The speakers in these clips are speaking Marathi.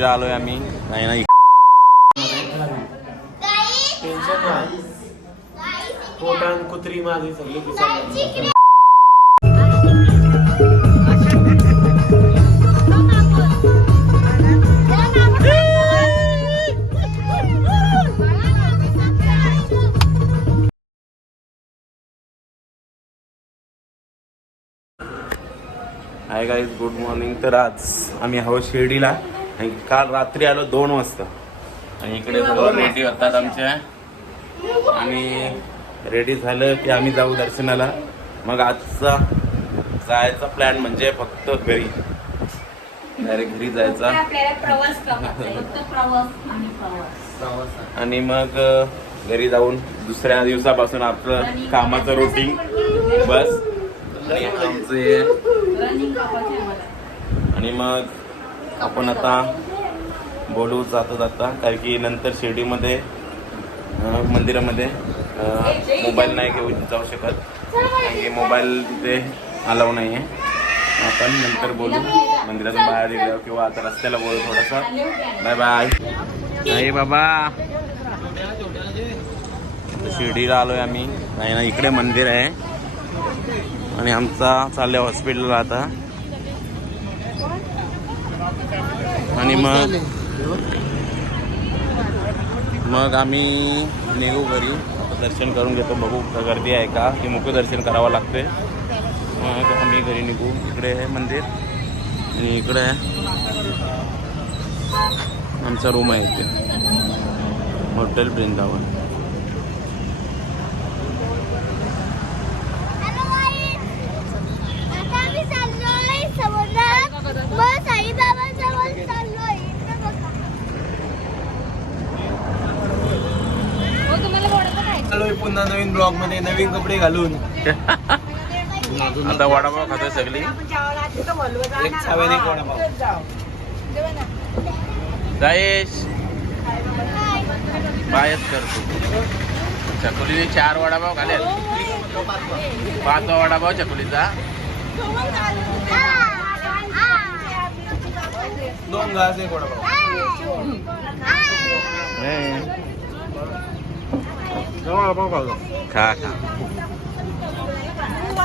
शिर्डीला आलोय आम्ही. नाही नाही. टेन्शन नाही. पोटान कुत्री माझी सगळी. हाय गाईज गुड मॉर्निंग तर आज आम्ही आहोत शिर्डीला. आणि काल रात्री आलो दोन वाजता. आणि इकडे सर्व रेडी होतात आमच्या आणि रेडी झालं की आम्ही जाऊ दर्शनाला. मग आजचा जायचा प्लॅन म्हणजे फक्त घरी. डायरेक्ट घरी जायचा. आपल्याला प्रवास करायचा आहे. फक्त प्रवास आणि प्रवास. आणि मग घरी जाऊन दुसऱ्या दिवसापासून आपलं कामाचं रुटीन बस. आणि आमचे आणि मग आपण आता बोलू जाता जाता कारण की नंतर शिर्डीमध्ये मंदिरामध्ये मोबाईल नाही घेऊन जाऊ शकत. कारण की मोबाईल तिथे अलाव नाही आहे आपण नंतर बोलू. मंदिरातून बाहेर येऊ किंवा आता रस्त्याला बोलू थोडंसं. बाय बाय नाही बाबा. शिर्डीला शिर्डीला आलोय आम्ही. नाही ना इकडे मंदिर आहे. आणि आमचा चाललंय हॉस्पिटलला आता. आणि मग मग आम्ही निघू घरी. दर्शन करून घेतो बघू का गर्दी आहे का? की मुख्य दर्शन करावं लागते मग आम्ही घरी निघू. इकडे आहे मंदिर. आणि इकडे आमचा रूम आहे इथे. हॉटेल वृंदावन आता आम्ही चाललोय समुद्रात मग साईबाबांजवळ चाललोय इकडे बघा. हो तुम्हाला वडापाव पुन्हा नवीन ब्लॉगमध्ये नवीन कपडे घालून. आता वडापाव खातोय सगळी. एक छाव्याने एक वडापाव. जायश. बायच करतो. चकुलीने चार वडापाव खालेल पाच वडापाव चकुलीचा. दोन घास एक वडापाव. खा खा.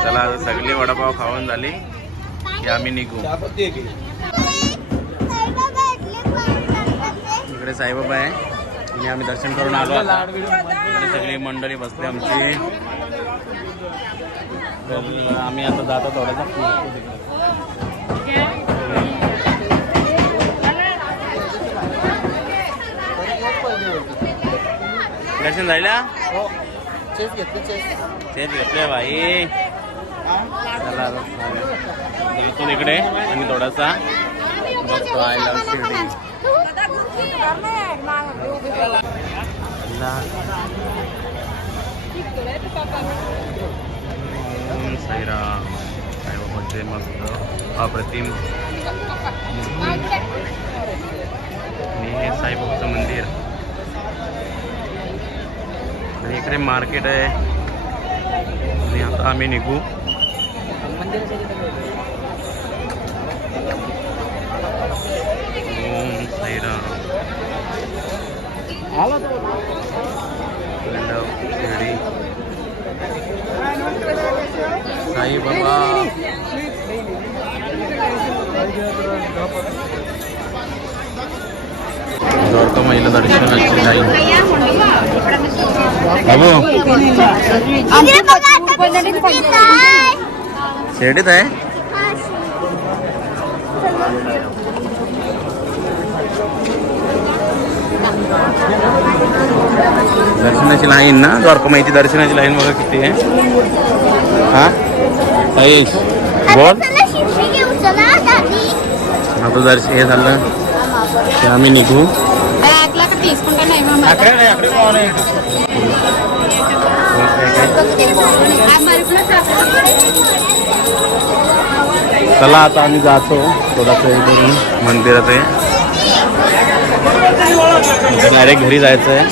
चला सगळी वडापाव खाऊन झाली. की आम्ही निघू. इकडे साईबाबा आहे. आणि आम्ही दर्शन करून आलो आता. इकडे सगळी मंडळी बसली आमची. तर आम्ही आता जातो थोडासा. दर्शन झालं तेच घेतलंय भाई चला आता चालेल. इथून इकडे आणि थोडासा. बघतो आय लव्ह शिर्डी साईराम. साईबाबांचे मस्त. अप्रतिम आणि हे साईबाबाचं मंदिर. आणि इकडे मार्केट आहे आणि आता आम्ही निघू ओम साईराम लव शिर्डी साई बाबा। द्वारका महिला दर्शनाची लाईन शेडीत आहे? दर्शनाची लाईन ना? द्वारका माहिती दर्शनाची लाईन बघा किती आहे. हा? साईश बोल. आता दर्शन हे झालं आम्ही निघू. चला आता आम्ही जातो थोडासा हे करून मंदिरात आहे डायरेक्ट घरी जायचं आहे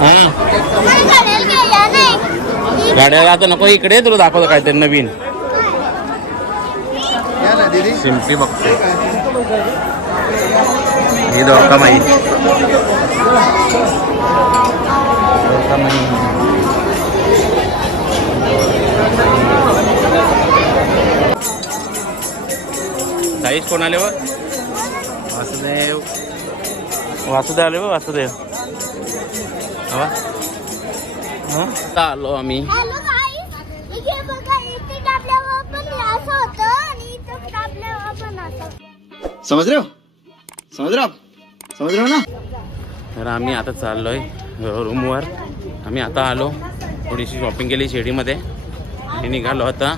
हां. नाही गाड्याला आता नको इकडे तुला दाखवतो काहीतरी नवीन. शिंपी बघतो ही दोडका माई. दोडका माई. साईज कोण आले व वासुदेव. वासुदेव आले व वासुदेव. हवा. हां? आलो आम्ही. हॅलो गाईस रहे हो ना तर आम्ही आता चाललोय रूमवर. आम्ही आता आलो थोडीशी शॉपिंग केली शिर्डीमध्ये. आणि निघालो आता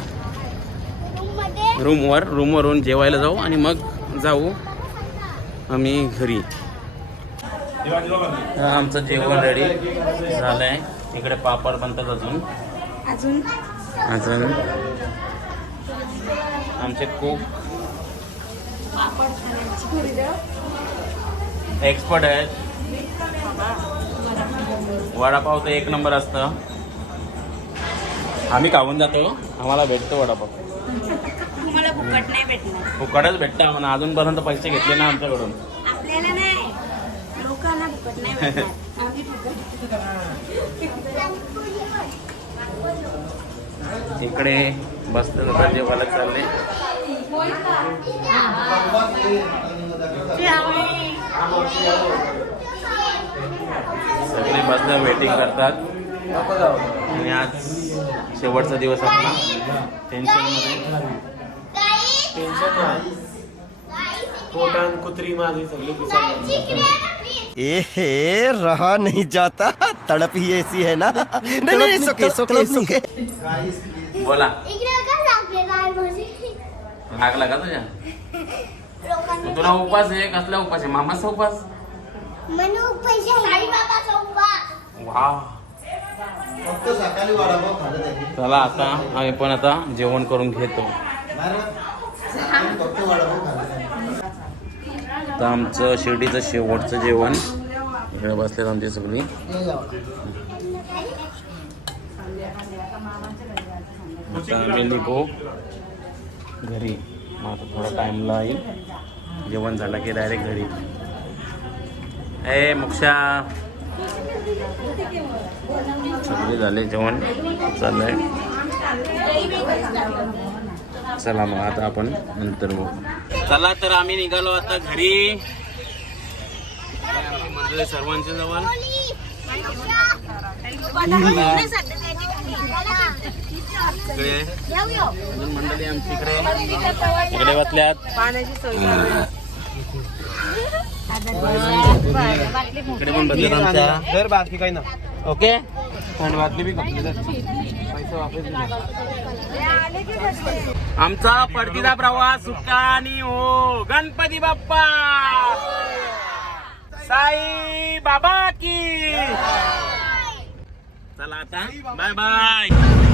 मध्ये रूमवर. रूमवरून जेवायला जाऊ आणि मग जाऊ आम्ही घरी. तर आमचं जेवण रेडी झालंय. इकडे पापड बनतात अजून. अजून? अजून. आमचे खूप एक्सपर्ट आहेत वडापाव तर एक नंबर असतं. आम्ही खाऊन जातो. आम्हाला भेटतो वडापाव. तुम्हाला फुकट नाही भेटणार. फुकटच भेटतं म्हणून अजूनपर्यंत पैसे घेतले ना आमच्याकडून. आपल्याला नाही. लोकांना फुकट नाही भेटणार. आम्ही फुकट. इकडे बसलं जातात जेवायला चालले. सगळे बसलं वेटिंग करतात. आणि आज शेवटचा दिवस आपला टेन्शनमध्ये टेन्शन नाही पोटान कुत्री माझी सगळी. ए रहा नहीं जाता. तड़प ही ऐसी है ना. नहीं नहीं सुके सुके सुके बोला. लागला का तुझ्या? लोकांनी तुला उपास आहे? कसला उपास आहे? मामाचा उपास? साईबाबाचा वा. चला आता आम्ही पण आता जेवण करून घेतो. तर आमचं शिर्डीचं शेवटचं जेवण. इकडे बसलेत आमची सगळी. आता आम्ही निघू घरी. मग आता थोडा टाइम येईल. जेवण झालं की डायरेक्ट घरी. ए मोक्षा. सगळे झाले जेवण? चाललंय. चला मग आता आपण नंतर बघू. चला तर आम्ही निघालो आता घरी. सर्वांच्या जवळ मंडळी आमची इकडे. इकडे बसल्यात. इकडे पण बसल्यात आमच्या. धर बाकी काही ना. ओके? आणि बी आमचा परतीचा प्रवास सुका आणि हो गणपती बाप्पा! साई बाबा की! चला आता. Bye bye.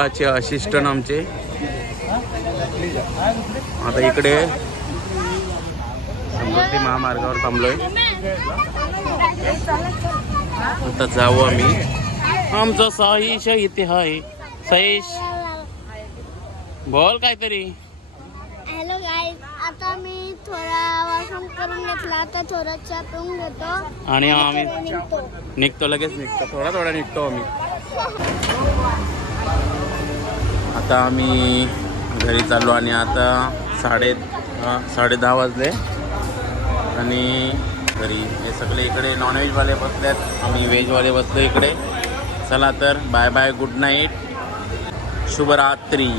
देवाचे असिस्टंट आमचे. आता इकडे समृद्धी महामार्गावर थांबलोय. आता जाऊ आम्ही. आमचा साईश इथे आहे साईश बोल काहीतरी. हॅलो गाईज आता मी थोडा वॉशरूम करून घेतला आता थोडा चहा पिऊन घेतो. आणि आम्ही निघतो लगेच निघतो. थोडा थोडा निघतो आम्ही. आता आम्ही घरी चाललो आणि आता साडे साडे दहा वाजले. आणि घरी हे सगळे इकडे नॉनव्हेजवाले बसले आहेत आम्ही व्हेजवाले बसलो इकडे. चला तर बाय बाय गुड नाईट शुभरात्री.